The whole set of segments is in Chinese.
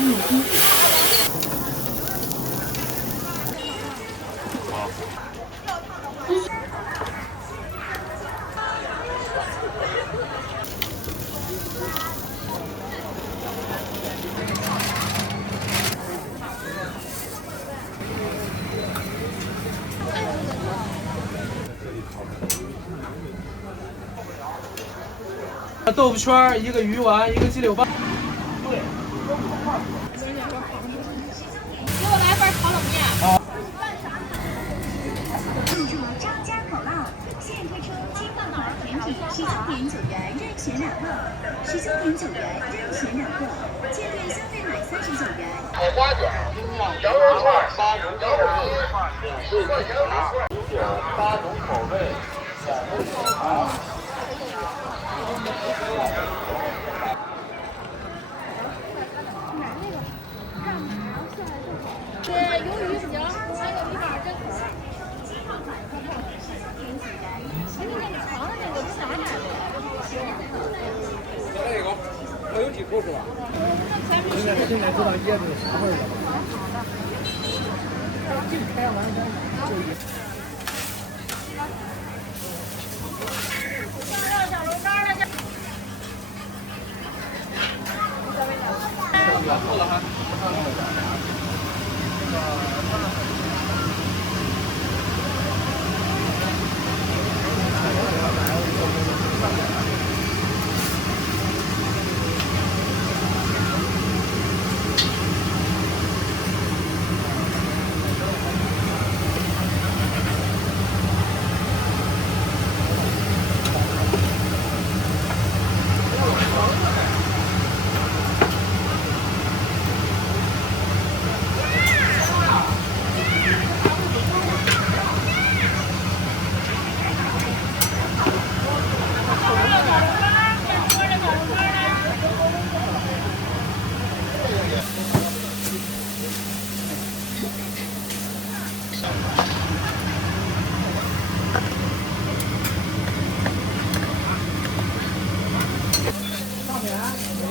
业厅。豆腐圈，一个鱼丸，一个鸡柳棒。给我来份烤冷面。好。记住张家口号，现推出金棒糖甜品19.9元任选2个，19.9元任选2个，舰队消费满39元。烤花卷、羊肉串、8种口味，免税品，8种口味，免费品尝。是鱿鱼不行，还有一把真可爱。那个长的那个啥来着？再来一个，还有几口是吧？现在知道椰子啥味儿了吧？就开完就一。小肉干的。够了哈。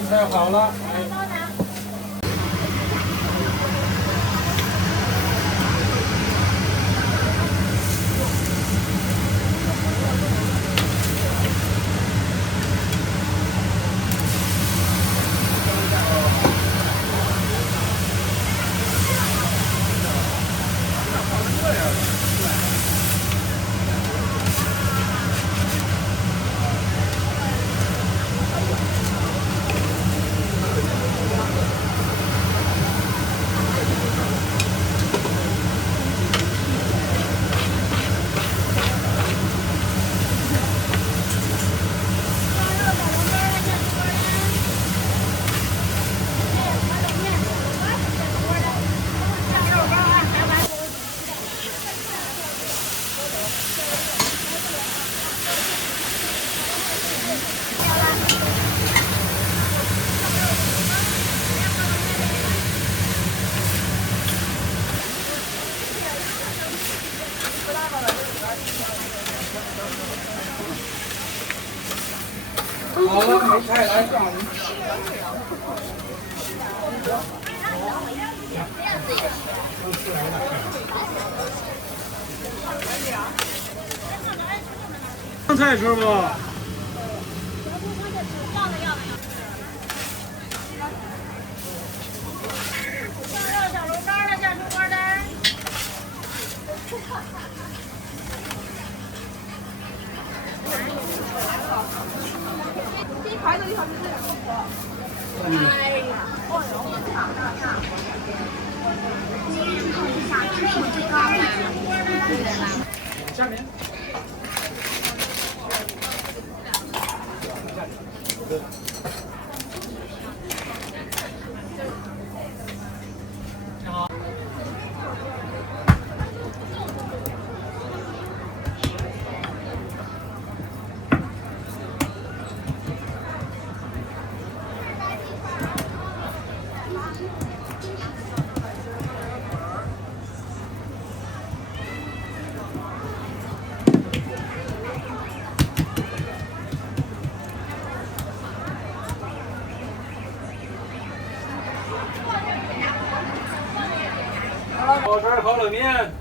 菜好了。好了，没菜来上。上菜师傅。小肉干的，小肉干的。这一排都一条就是哎呀，下面。冷面。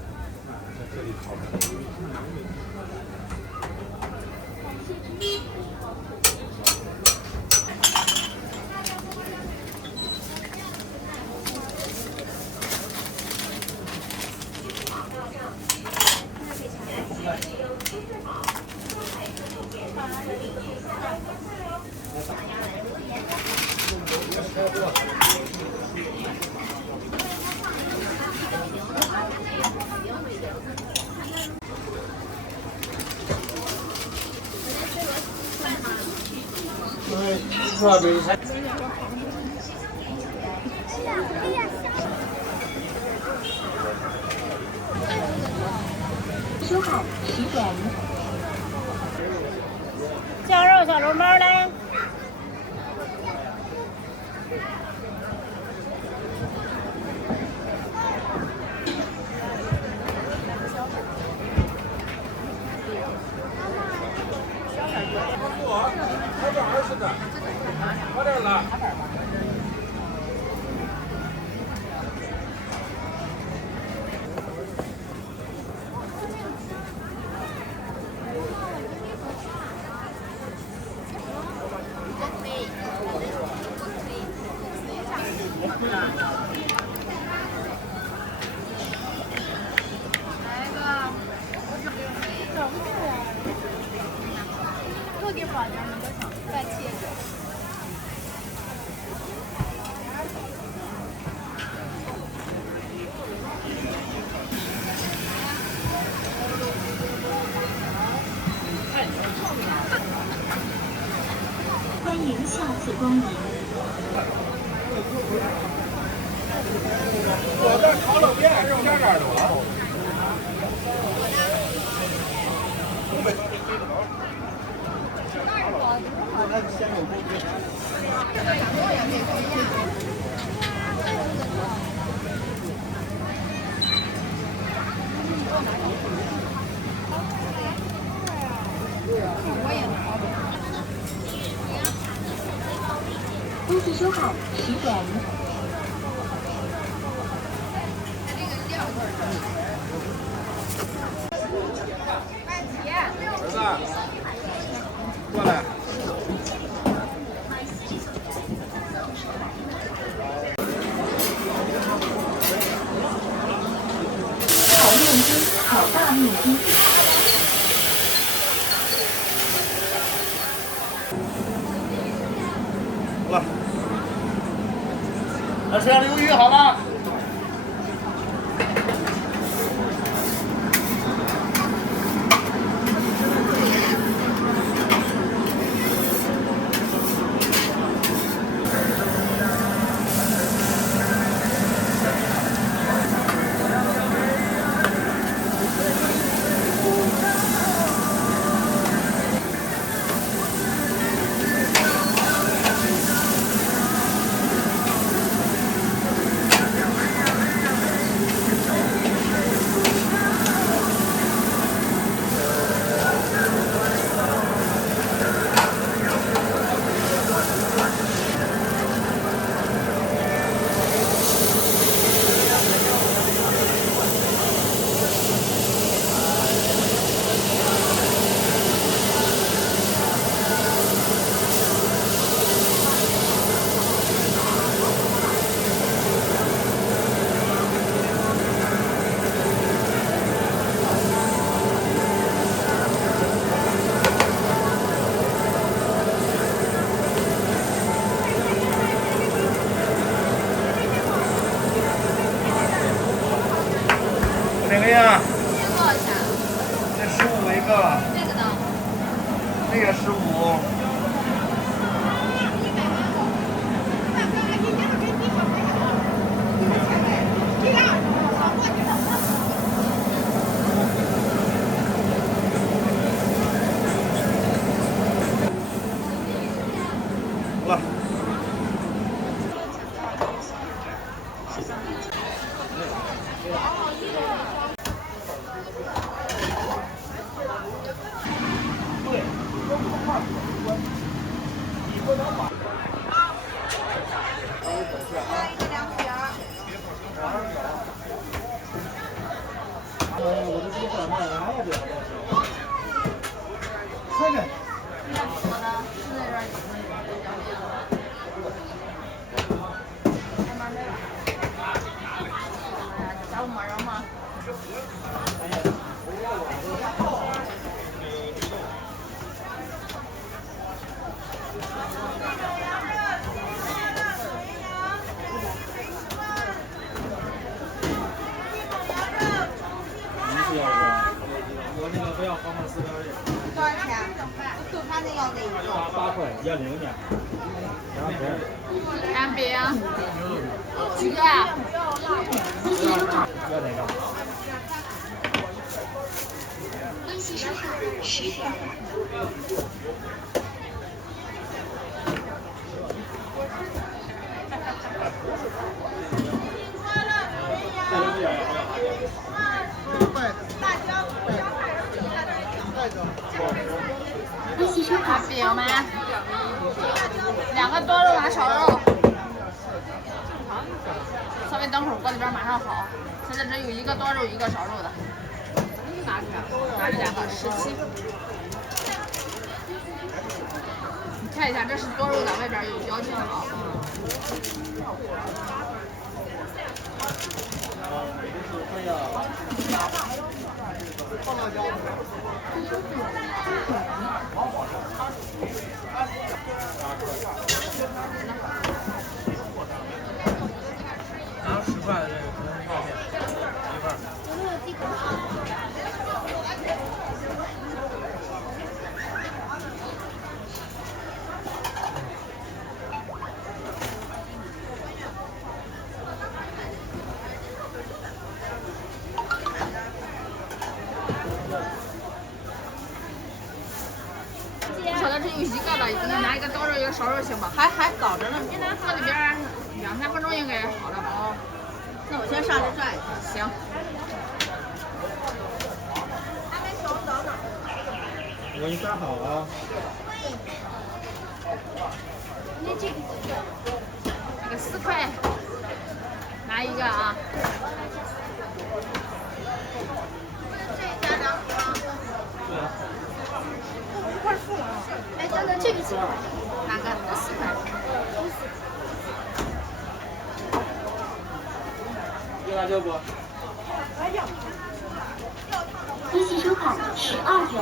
修好10点。酱肉小笼包嘞。还是20的，快点来。欢迎下次光临。我这烤冷面肉馅点多。东西修好10点。儿子，过来。炒面筋，炒大面筋。来，来吃点鱿鱼好吗？哪个呀？多少钱？这15一个，这个呢？这个15。来。8块，要零的。凉皮。干饼。几个啊？要哪个？温习收看10点。温习收看饼吗？2个多肉丸烧肉。稍微等会儿，锅里边马上好。现在只有1个多肉，1个烧肉的。拿着2个17。你看一下，这是多肉的，外边有嚼劲好。拿10块的这个可能泡面一份儿。不晓得只有1个了，你拿1个多肉，1个烧肉行吧？还搞着呢，锅里边2、3分钟应该好了吧？那我先上去转一下。行。我给你转好了。那个4块，拿1个啊。哎，等等，这个几块？哪个？4块。有辣椒不？温习收看12点。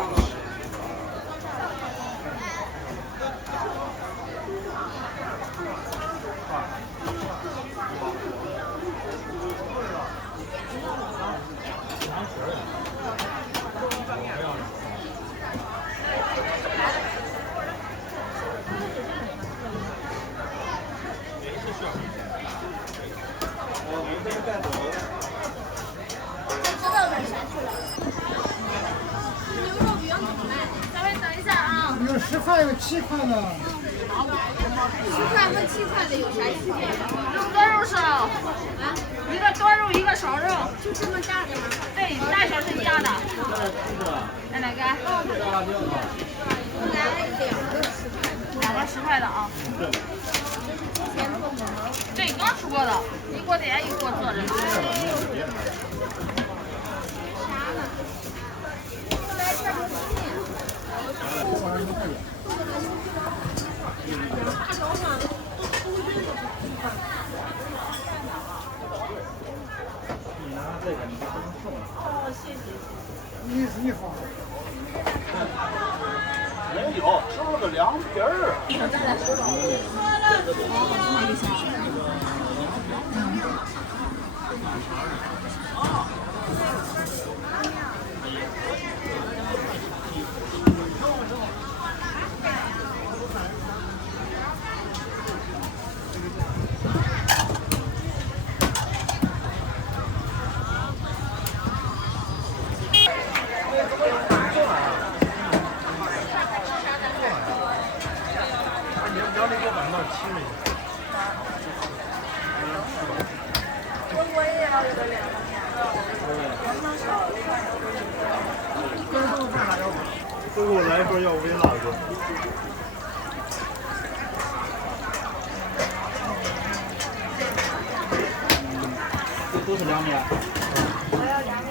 有10块，有7块的。10块和7块的有啥区别？多肉烧啊，1个多肉，1个烧肉，就这么大的吗？对，大小是一样的。来哪个？来2个10块。 2个10块的啊。对，刚出锅的，一锅点一锅做着。你拿这个，你就不能送了。哦，谢谢。1号。没有，吃了个凉皮儿。最后来一份要微辣的。这都是凉面。我要凉面。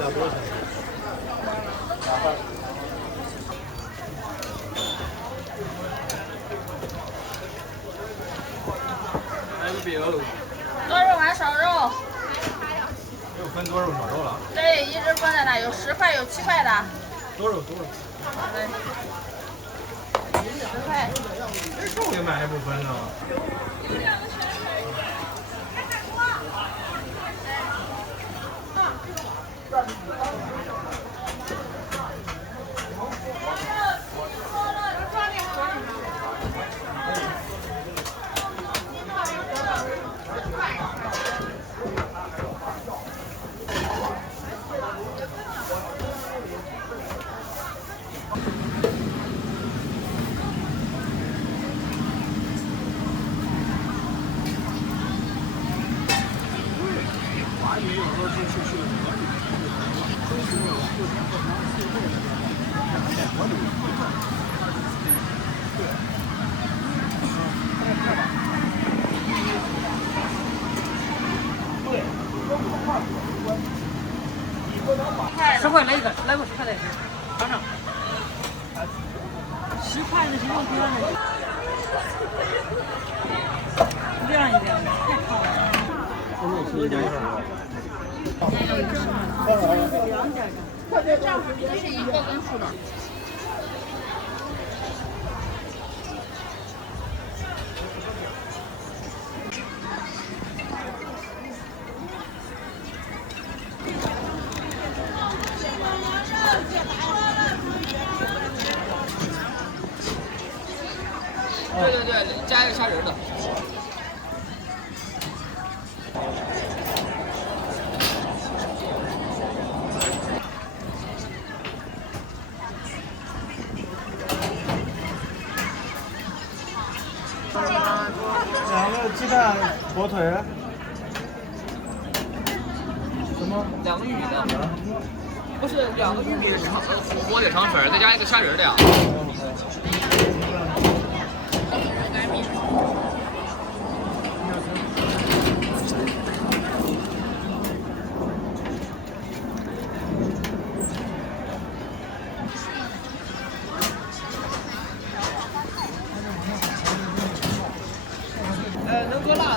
要多少钱？2份。来个饼。多肉丸烧肉。又分多肉少肉了？对，一直分在那，有10块，有7块的。多肉。对。10块。这肉也买还不分呢？ 10块来一个，来个10块来一个，尝尝。10块的行不行？亮一点，太胖了。这是一个根数的。对对对，加一个虾仁的。2个鸡蛋火腿。什么2个玉米的。不是2个玉米肠火腿肠粉，再加一个虾仁的呀。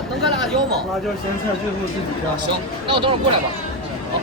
能搁辣椒吗？辣椒咸菜最后自己加。行，那我等会儿过来吧。好。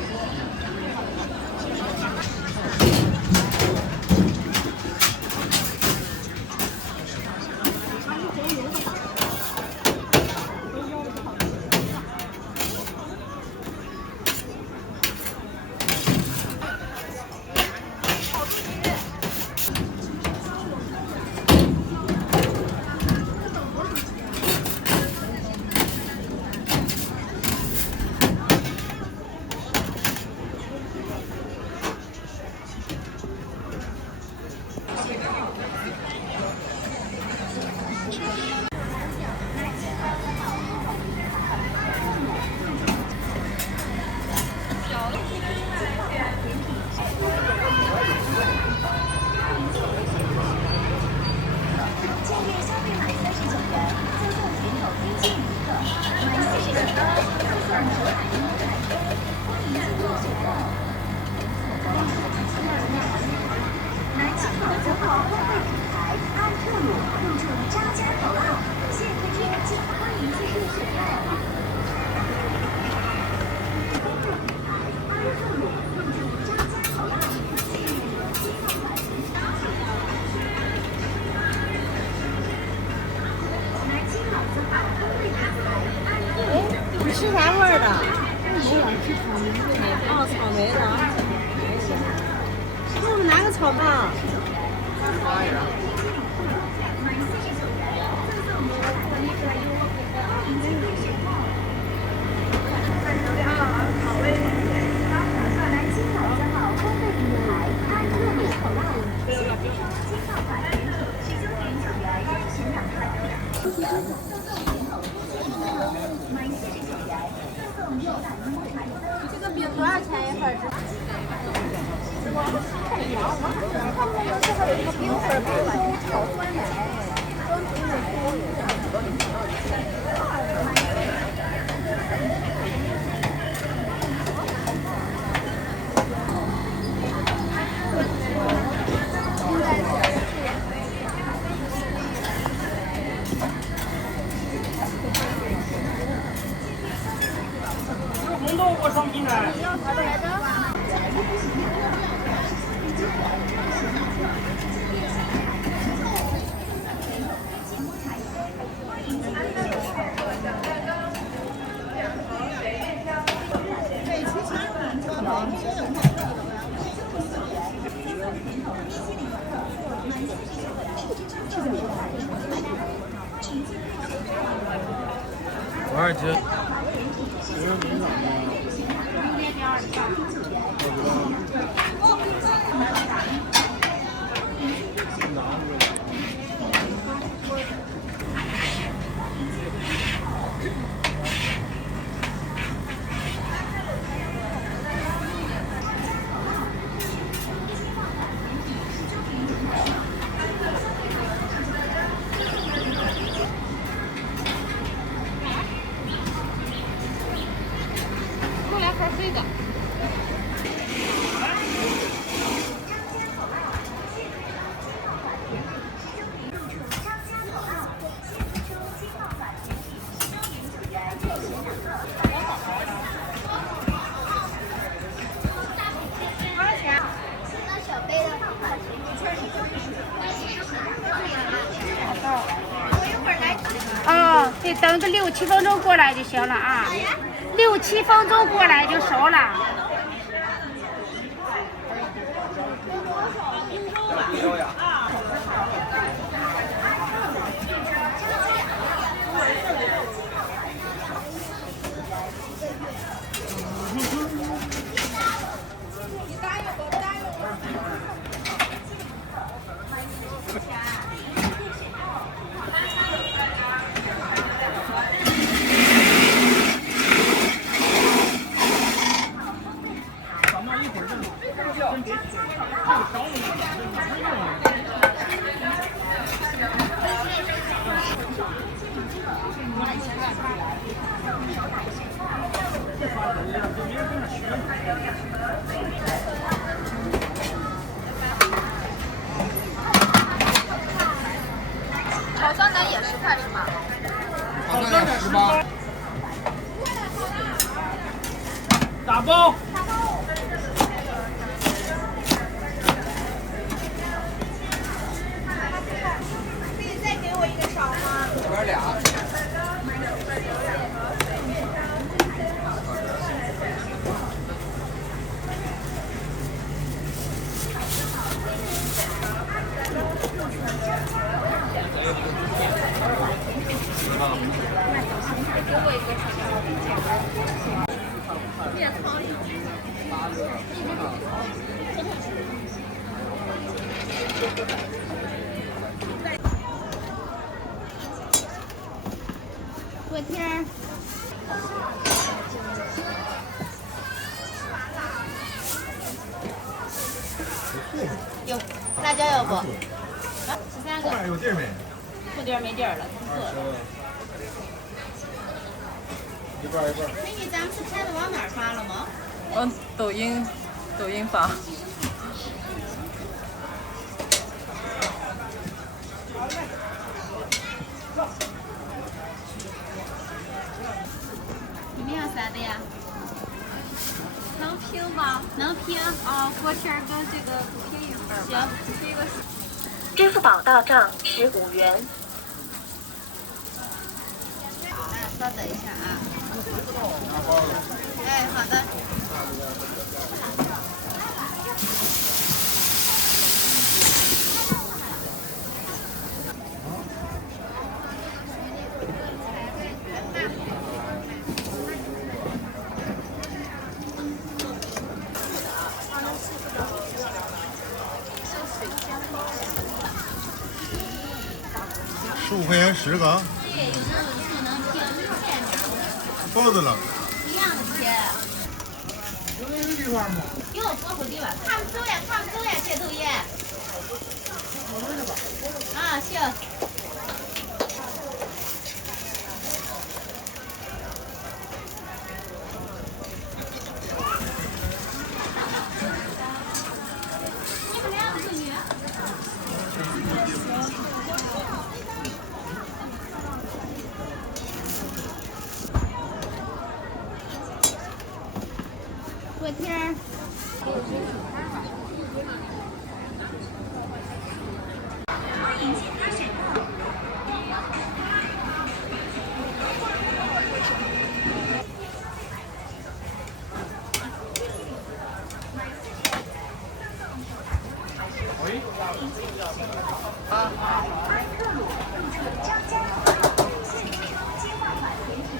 你吃啥味儿的？哦，草莓的。那我们拿个草莓。这个饼多少钱一份？他们那个还有一个冰粉饼吧，炒酸奶。红豆腐双皮奶。对，其实二斤。过来块黑的。哦，对，等个6、7分钟过来就行了啊，6、7分钟过来就熟了。炒酸奶也10块是吗？好像也18。打包。可以再给我一个勺吗？这边俩。锅贴儿。有辣椒要不？13个。有地儿没？后边没地儿了，空座了。一半一半。美女，咱们是拍的往哪儿发了吗？往抖音发。你们要啥的呀？能拼吗？能拼啊，锅贴儿跟这个拼一份儿。行，这个支付宝到账15元。稍等一下啊。哎，好的。15块钱10个。对，有的是能拼现成。包子了。一样的切。有地方吗？有包好地方，看不走呀，看不走呀，街头爷。啊，行。你们两个闺女。锅贴儿。欢迎其他选购。安特鲁购车江嘉华现车计划版甜品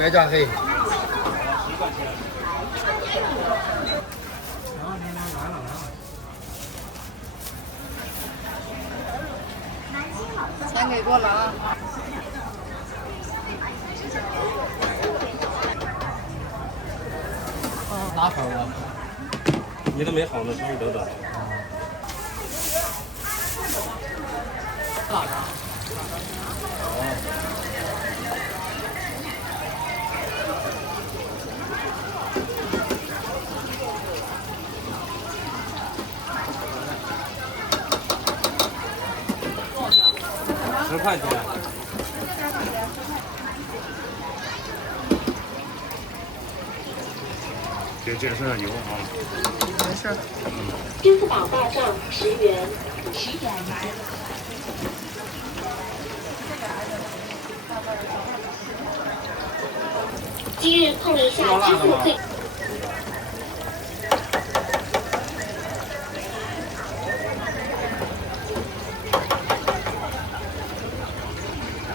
白加黑。钱给过了啊。拿分了。你的美好呢，稍微等等。大的。10块钱。给身上油啊。没事。支付宝大账10元，10元。今日碰一下支付最。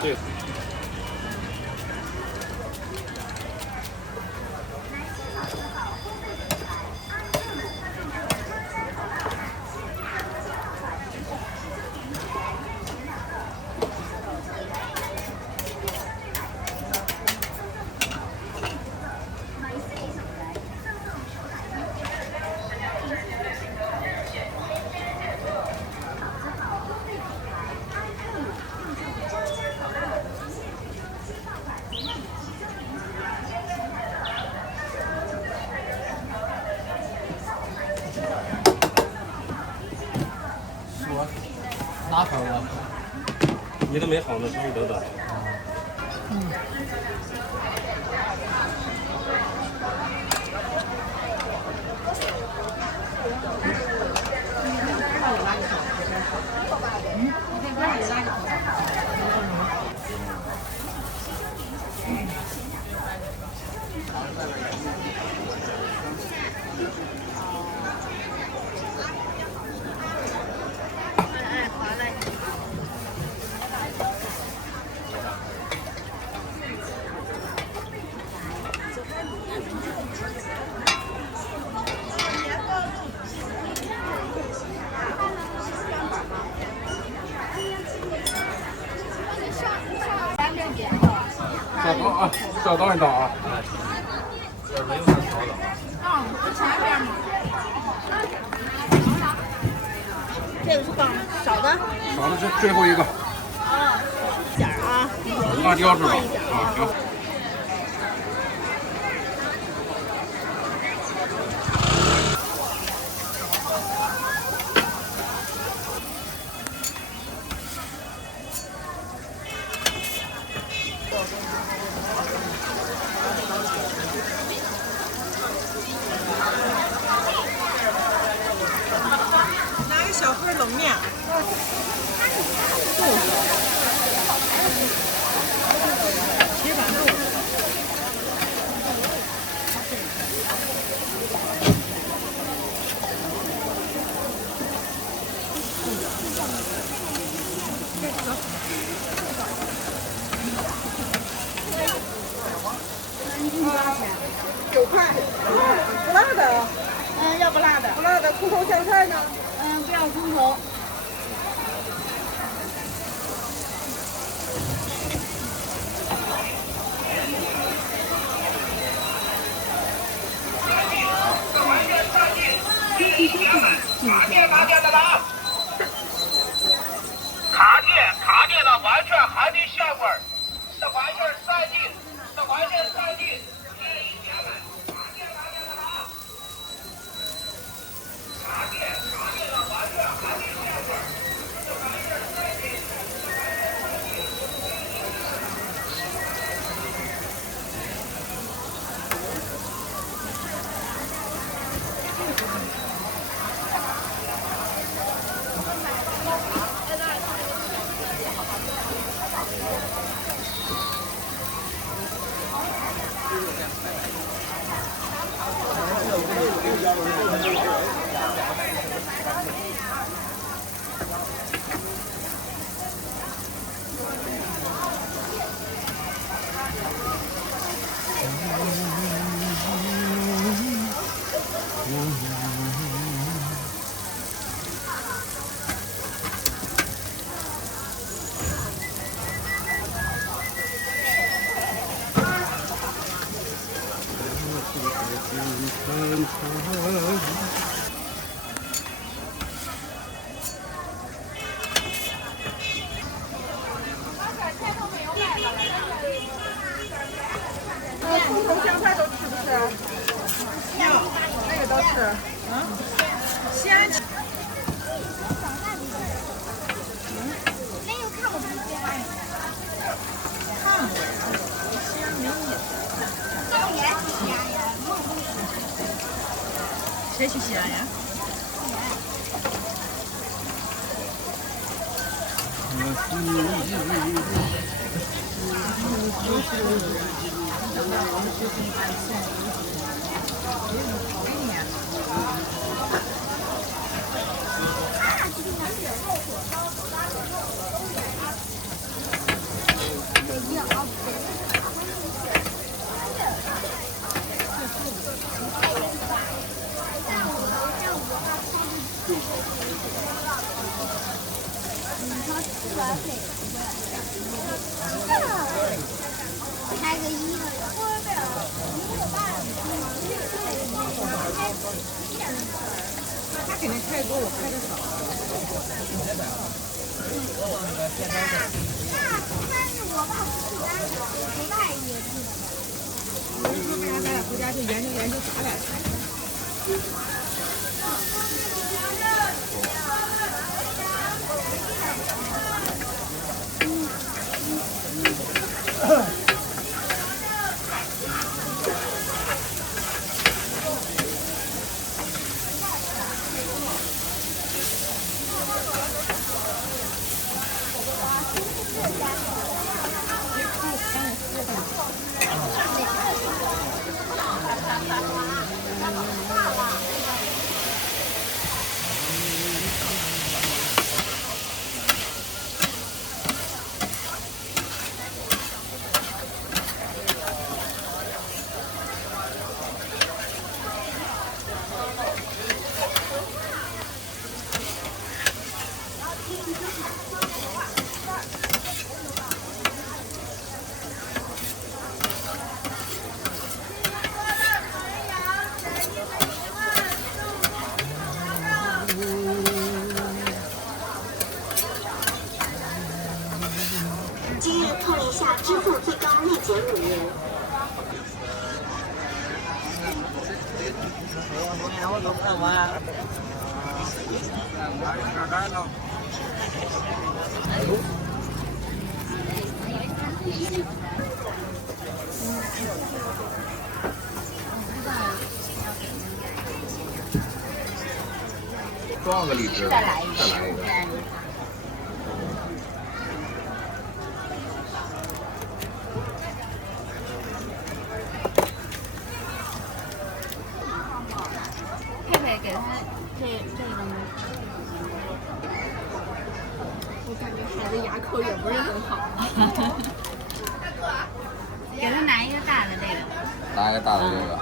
对。拿分了。你的美好呢，稍微等等。小刀啊，小刀一刀啊。没有那条的啊。前边吗？这个是刚少的。少的是最后一个。啊，点啊。辣椒是吧？啊，行。拿个小盒冷面。9块，不辣的。要不辣的。不辣的，葱头香菜呢？不要葱头。卡电的了，卡电了，完全还得下会儿，10块钱3斤，10块钱3斤，卡电了，完全还得下。葱头香菜都吃不吃？要，那个都吃。西安。看过呀，西安没有。谁去西安呀？开个一，他肯定开多，我开的少。我就说为啥咱俩回家就研究研究啥来着？今日碰一下支付最高立减5元。多少个荔枝？再来一个。佩佩给他这个吗？我感觉孩子牙口也不是很好。给他拿一个大的这个。拿一个大的这个。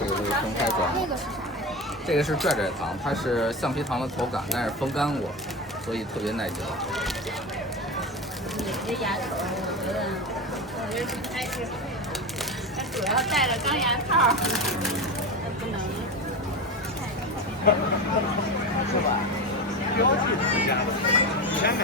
这个是分开装。这个是啥？这个是拽拽糖，它是橡皮糖的口感，但是风干过，所以特别耐嚼。你这牙口，我觉得挺爱吃。它主要带着钢牙套，那不能。是吧？标记不加，香港。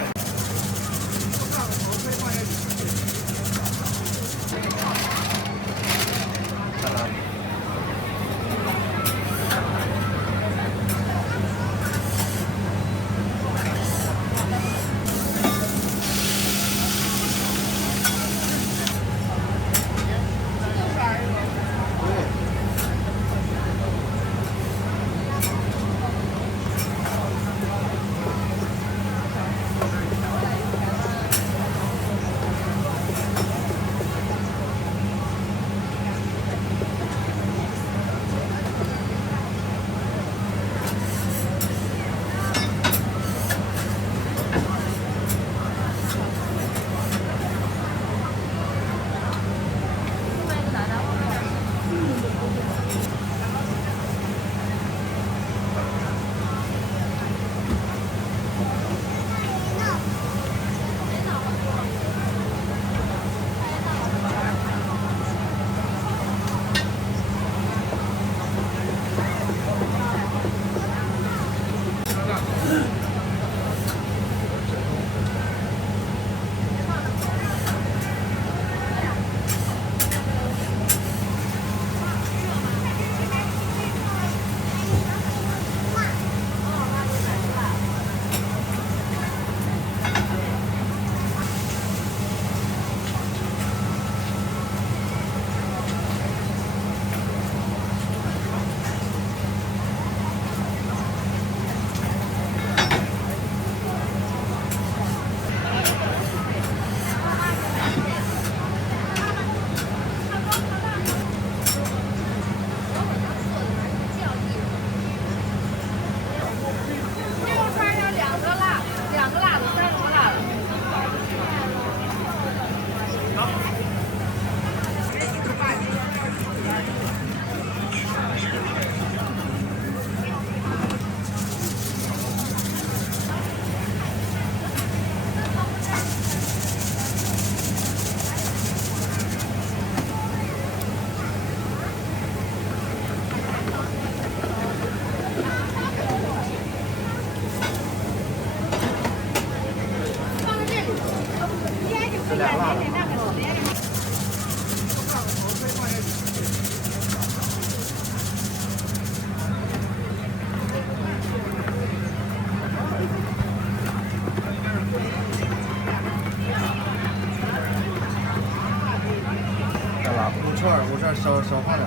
少放点。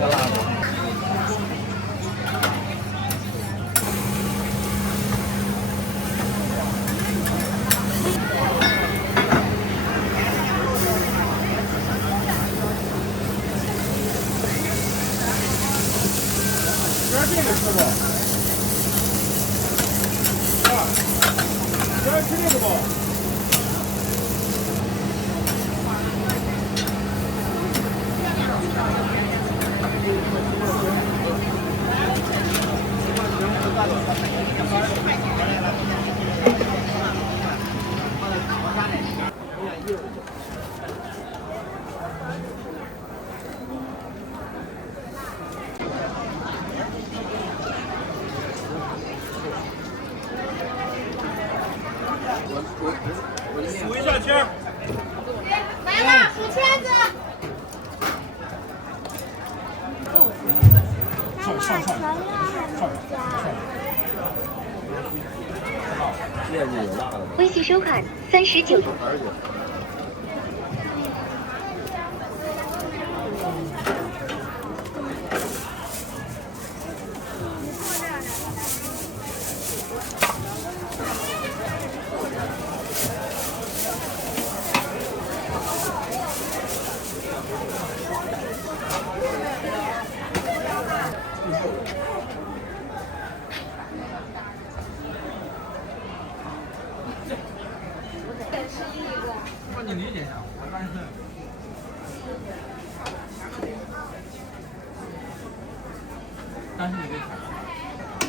要辣吗？这个吃不？吃这个不？数一下圈。来了，数签子。微信收款39。帮你理解一下，我刚是。但是你得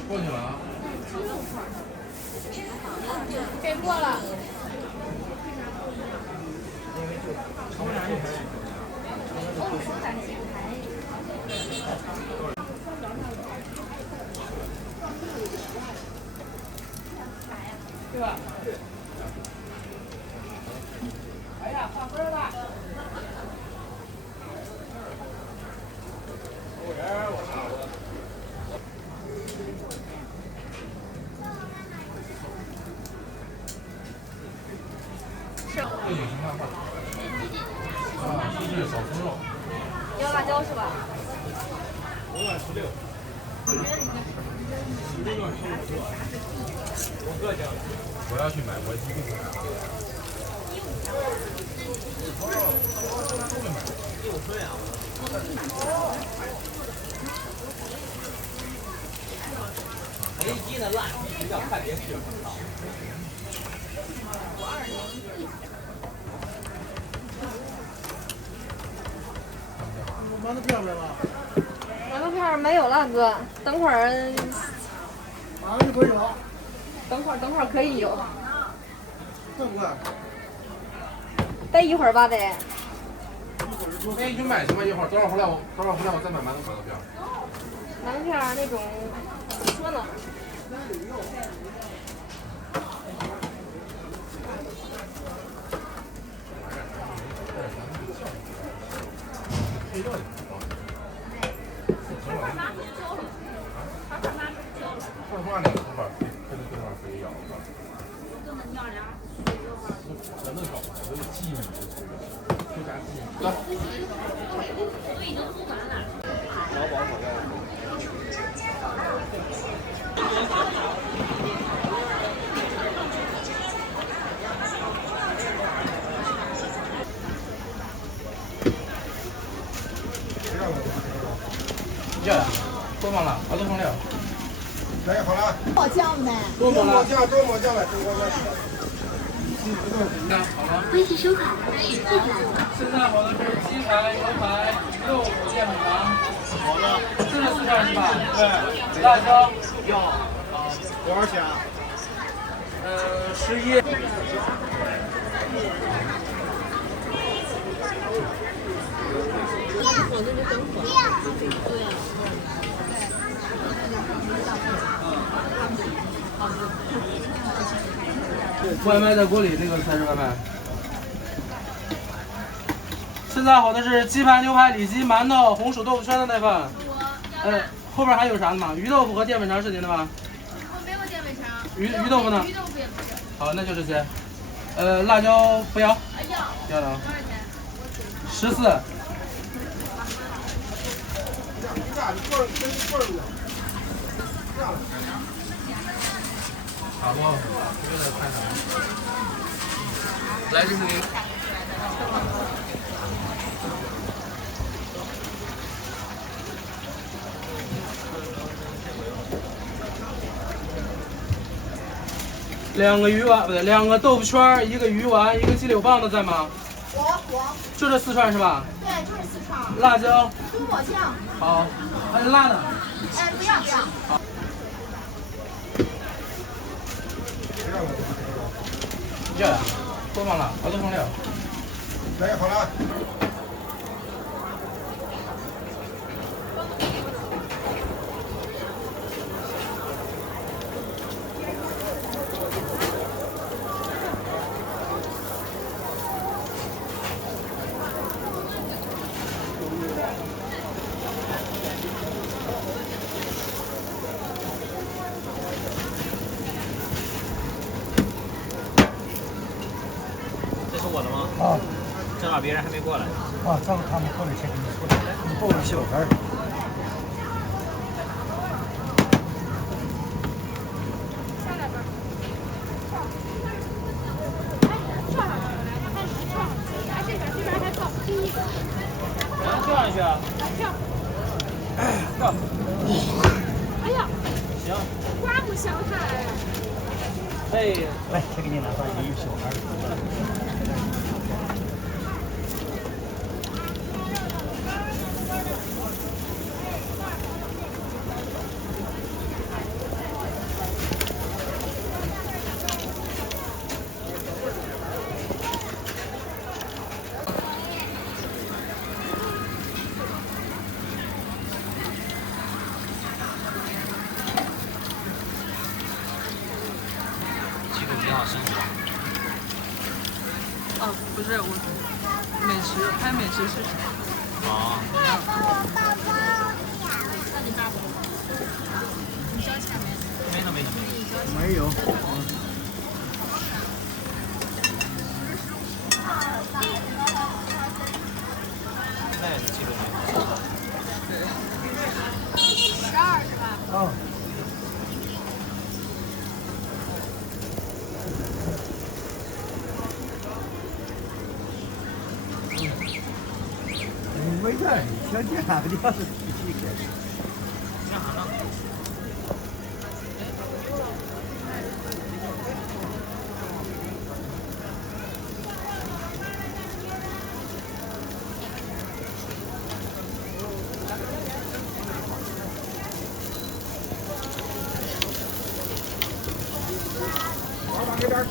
过去了啊。给过了。对吧？哎呀，换分了。这饮食漫画。啊，这是小酥肉。要辣椒是吧？5碗16。我要去买，我一定买。雷击的辣鸡比较看别吃。馒头片没了？馒头片没有了，哥，等会儿。马上就可以有。等会儿可以有。快不快？得一会儿吧，得。哎，你去买去吧，一会儿，等会儿回来我再买馒头片。馒头片那种，怎么说呢？放话那个头发，跟对方可以咬的。真的搞，我都记你，就啥记你。来。都已经付完了。劳保口袋。这多放了，啊，都放了。来，好了。抹酱呗。多抹了。多抹酱来，中国酱。好了。微信收款14元。现在好的是鸡排、牛排、鱼豆腐、淀粉肠。好的。是这4串是吧？对。辣椒要多少钱？ 11。外卖在锅里，那个才是外卖。现在好的是鸡排、牛排、里脊、馒头、红薯豆腐圈的那份。后边还有啥的吗？鱼豆腐和淀粉肠是您的吗？我没有淀粉肠。鱼豆腐呢？鱼豆腐也不是。好，那就这些。辣椒不要，要了。14。好不？有点太难。来，这是你。2个鱼丸不对，2个豆腐圈儿，1个鱼丸，1个鸡柳棒的在吗？我。就这4串是吧？对，就是4串。辣椒。猪抹酱。好。还有辣的。哎，不要。好。要呀，多放辣，好多放料。来，好了。这是我的吗？啊。正好别人还没过来。啊，正好他们过来先给你说，你抱着小孩。下来吧。哎，这边还跳第1个。能跳上去啊？跳。跳。哎呀。行。刮目相看哎。哎，来，先给你拿上一个小孩。挺好生活。哦，不是我，美食拍美食视频。哦。那你爸爸？你交钱没？没有。那也是记录没有。12是吧？啊。没事，小姐哪个地方是必须给的？干啥呢？往这边走。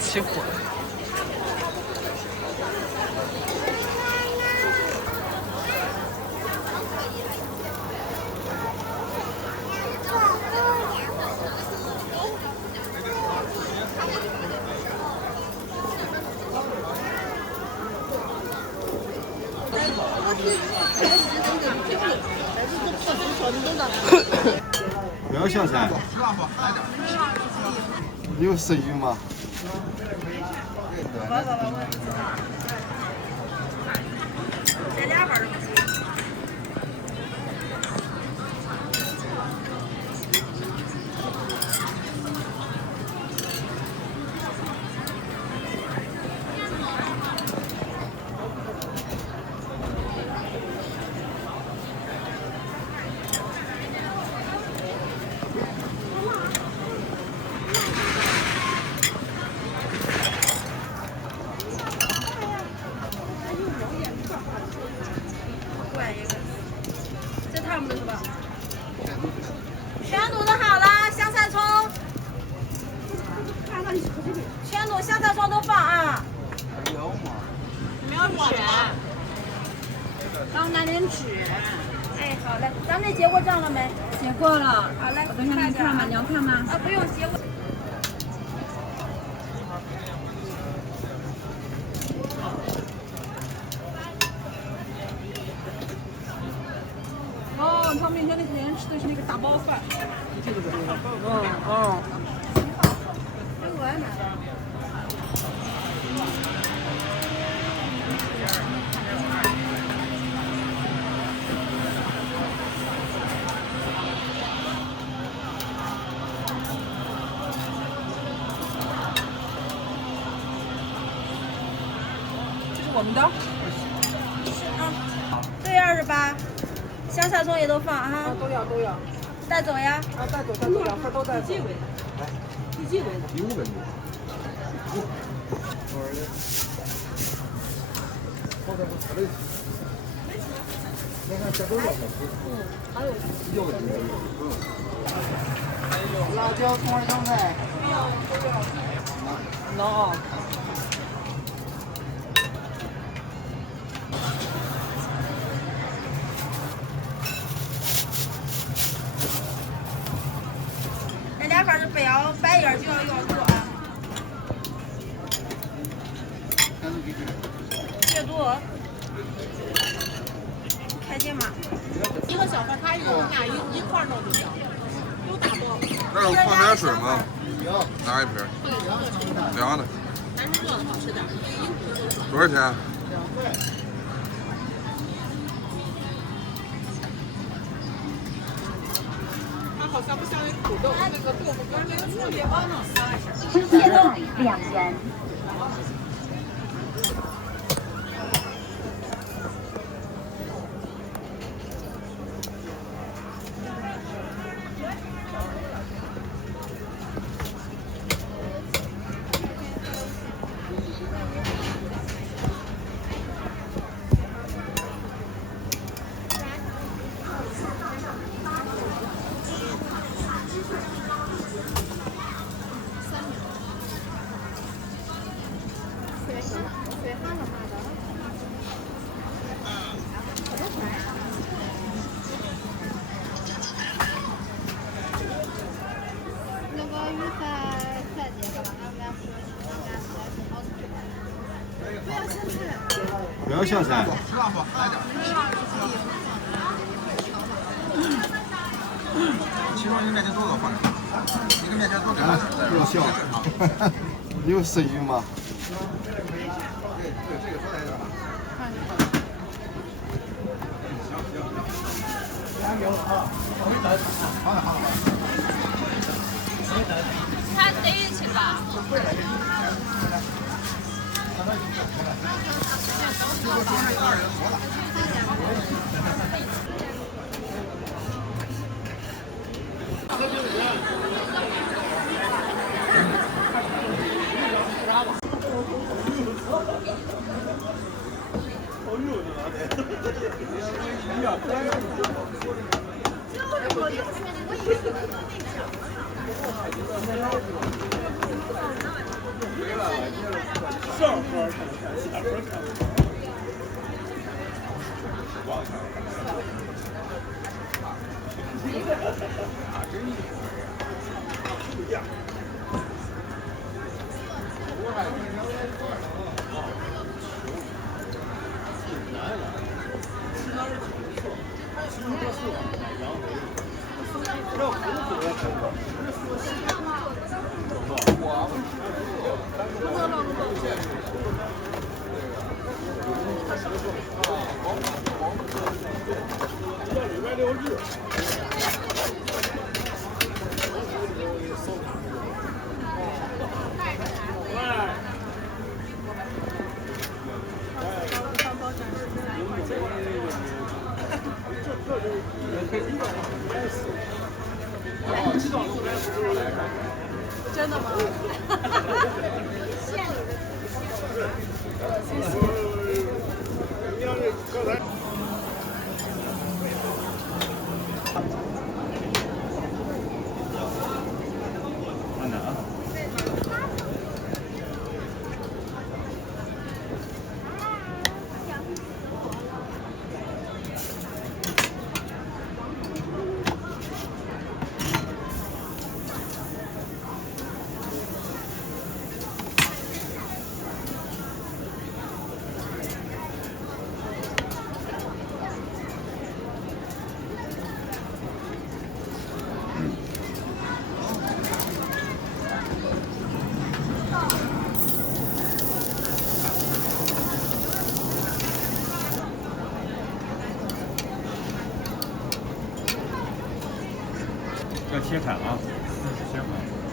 起火了。不要小噻。你有食欲吗？在俩班儿。这他们的是吧？全卤的好了，香菜葱。全卤香菜葱都放啊。没有选。刚拿点纸。哎，好嘞，咱们结过账了没？结过了。好嘞，我等一下给你看吗？你要看吗？啊，不用结过。哦，他明天那天吃的是那个大包饭。这个外卖的。我们的。这28，香菜葱也都放哈。都要都要。带走呀。啊，带走带走，2份都带走。第几位？第5位。辣椒、葱香菜。能。那2份是不要白叶就要多啊。越多。开心吗？一个小饭，他一个我们俩一块弄就行。有大多。那有矿泉水吗？拿一瓶。凉的。咱是热的好吃点。多少钱？2块。它好像不像那土豆，那个豆腐干那个特别高呢。现在2元。不要香菜。其中一个面条多少放点，一个面条多点。不要笑。有食欲吗？这个多来点吧。他得去吧。上班看看，下班看看。不一样。礼拜6日。真的吗？县里的。你要是刚才。慢点啊。要切开啊，切开。